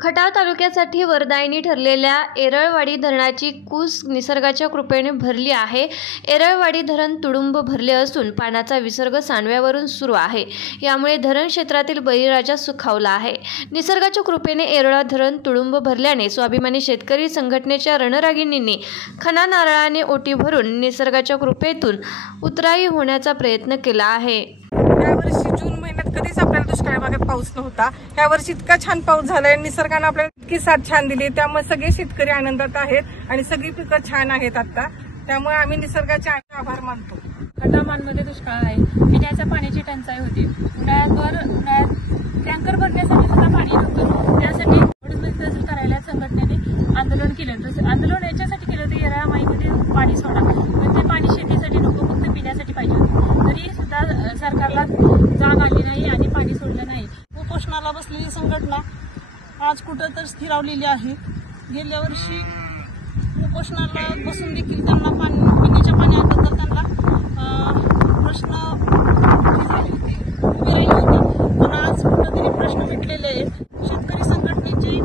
खटाव तालुक्यासाठी वरदायिनी ठरलेल्या एरळवाडी धरणाची कूस निसर्गाच्या कृपेने भरली आहे। एरळवाडी धरण तुडुंब भरले असून पाण्याचा विसर्ग सांडव्यावरून सुरू आहे। यामुळे धरण क्षेत्रातील बळीराजा सुखावला आहे। निसर्गाच्या कृपेने एरळा धरण तुडुंब भरल्याने स्वाभिमानी शेतकरी संघटनेच्या रणरागिणींनी खणा नारळाने ओटी भरून निसर्गाच्या कृपेतून उतराई होण्याचा प्रयत्न केला आहे। यावर्षी जून महिन्यात कधीच आपल्याला दुष्काळ भागात पाऊस नव्हता। यावर्षी इतका छान पाऊस झालाय, निसर्गाने आपल्याला इतकी साथ छान दिली, त्यामुळे सगळे शेतकरी आनंदात आहेत आणि सगळी पिकं छान आहेत आता। त्यामुळे आम्ही निसर्गाचे आभार मानतो। खटावमध्ये दुष्काळ आहे, पिण्याच्या पाण्याची टंचाई होती। उन्हाळ्यात टँकर भरण्यासाठी सुद्धा पाणी नव्हतं। त्यासाठी तहसील कार्यालयात संघटनेने आंदोलन केलं। तसं आंदोलन याच्यासाठी केलं होतं एरळा माईमध्ये पाणी सोडा, पण ते पाणी शेतीसाठी नको, फक्त पिण्यासाठी पाहिजे होते। तरी सुद्धा सरकारला जाग आली नाही आणि पाणी सोडलं नाही। उपोषणाला बसलेली संघटना आज कुठं तर स्थिरावलेली आहे। गेल्या वर्षी उपोषणाला बसून देखील त्यांना पिण्याच्या पाण्याबद्दल त्यांना प्रश्न उभे राहिले होते, पण आज कुठेतरी प्रश्न मिटलेले आहेत। शेतकरी संघटनेचे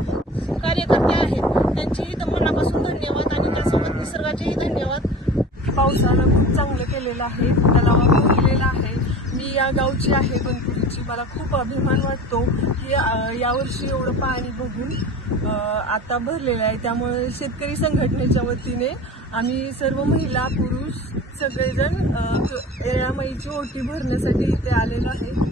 कार्यकर्ते आहेत, त्यांचेही मनापासून धन्यवाद आणि त्यासोबत निसर्गाचेही धन्यवाद। पावसानं खूप चांगलं केलेलं आहे, तलावावर केलेलं आहे। मी या गावची आहे, गणपुरीची। मला खूप अभिमान वाटतो की यावर्षी एवढं पाणी बघून आता भरलेलं आहे। त्यामुळे शेतकरी संघटनेच्या वतीने आम्ही सर्व महिला पुरुष सगळेजण एरळा माईची ओटी भरण्यासाठी इथे आलेलो आहे।